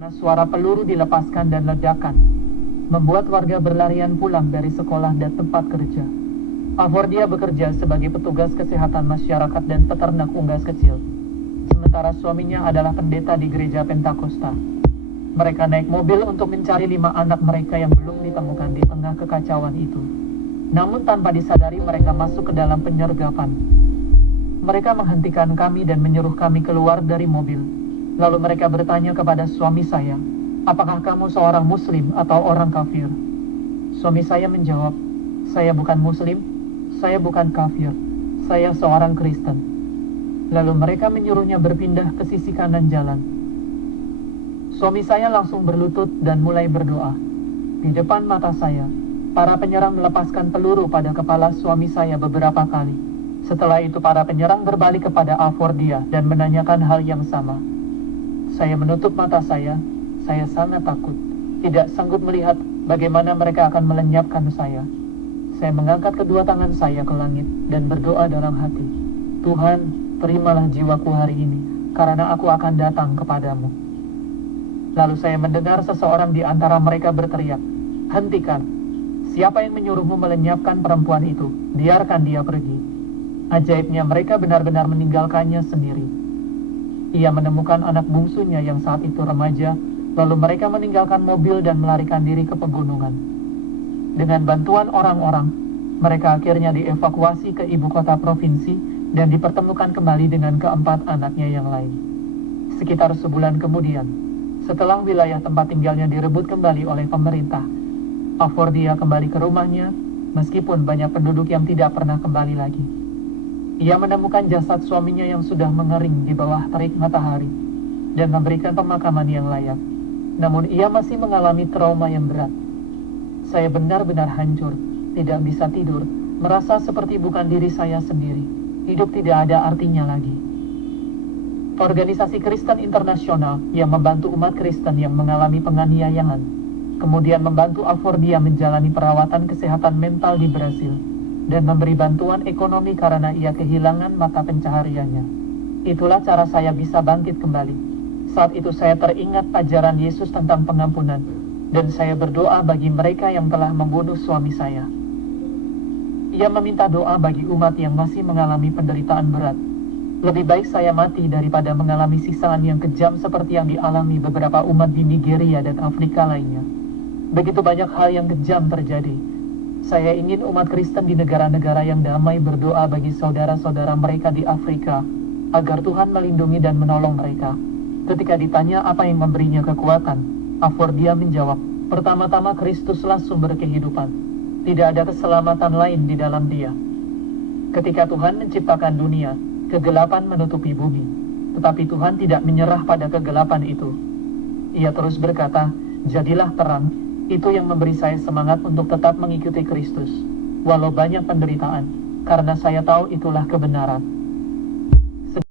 Karena suara peluru dilepaskan dan ledakan membuat warga berlarian pulang dari sekolah dan tempat kerja. Afordia bekerja sebagai petugas kesehatan masyarakat dan peternak unggas kecil, sementara suaminya adalah pendeta di gereja Pentakosta. Mereka naik mobil untuk mencari 5 anak mereka yang belum ditemukan di tengah kekacauan itu. Namun tanpa disadari mereka masuk ke dalam penyergapan. Mereka menghentikan kami dan menyuruh kami keluar dari mobil. Lalu mereka bertanya kepada suami saya, "Apakah kamu seorang muslim atau orang kafir?" Suami saya menjawab, "Saya bukan muslim, saya bukan kafir, saya seorang Kristen." Lalu mereka menyuruhnya berpindah ke sisi kanan jalan. Suami saya langsung berlutut dan mulai berdoa. Di depan mata saya, para penyerang melepaskan peluru pada kepala suami saya beberapa kali. Setelah itu para penyerang berbalik kepada Afordia dan menanyakan hal yang sama. Saya menutup mata saya sangat takut, tidak sanggup melihat bagaimana mereka akan melenyapkan saya. Saya mengangkat kedua tangan saya ke langit dan berdoa dalam hati, "Tuhan, terimalah jiwaku hari ini, karena aku akan datang kepadamu." Lalu saya mendengar seseorang di antara mereka berteriak, "Hentikan! Siapa yang menyuruhmu melenyapkan perempuan itu? Biarkan dia pergi." Ajaibnya mereka benar-benar meninggalkannya sendiri. Ia menemukan anak bungsunya yang saat itu remaja, lalu mereka meninggalkan mobil dan melarikan diri ke pegunungan. Dengan bantuan orang-orang, mereka akhirnya dievakuasi ke ibu kota provinsi dan dipertemukan kembali dengan keempat anaknya yang lain. Sekitar sebulan kemudian, setelah wilayah tempat tinggalnya direbut kembali oleh pemerintah, Afordia kembali ke rumahnya, meskipun banyak penduduk yang tidak pernah kembali lagi. Ia menemukan jasad suaminya yang sudah mengering di bawah terik matahari dan memberikan pemakaman yang layak. Namun ia masih mengalami trauma yang berat. Saya benar-benar hancur, tidak bisa tidur, merasa seperti bukan diri saya sendiri. Hidup tidak ada artinya lagi. Organisasi Kristen Internasional yang membantu umat Kristen yang mengalami penganiayaan, kemudian membantu Afordia menjalani perawatan kesehatan mental di Brasil, dan memberi bantuan ekonomi karena ia kehilangan mata pencahariannya. Itulah cara saya bisa bangkit kembali. Saat itu saya teringat ajaran Yesus tentang pengampunan, dan saya berdoa bagi mereka yang telah membunuh suami saya. Ia meminta doa bagi umat yang masih mengalami penderitaan berat. Lebih baik saya mati daripada mengalami siksaan yang kejam seperti yang dialami beberapa umat di Nigeria dan Afrika lainnya. Begitu banyak hal yang kejam terjadi. Saya ingin umat Kristen di negara-negara yang damai berdoa bagi saudara-saudara mereka di Afrika, agar Tuhan melindungi dan menolong mereka. Ketika ditanya apa yang memberinya kekuatan, Afordia menjawab, "Pertama-tama Kristuslah sumber kehidupan. Tidak ada keselamatan lain di dalam Dia." Ketika Tuhan menciptakan dunia, kegelapan menutupi bumi, tetapi Tuhan tidak menyerah pada kegelapan itu. Ia terus berkata, "Jadilah terang." Itu yang memberi saya semangat untuk tetap mengikuti Kristus, walau banyak penderitaan, karena saya tahu itulah kebenaran.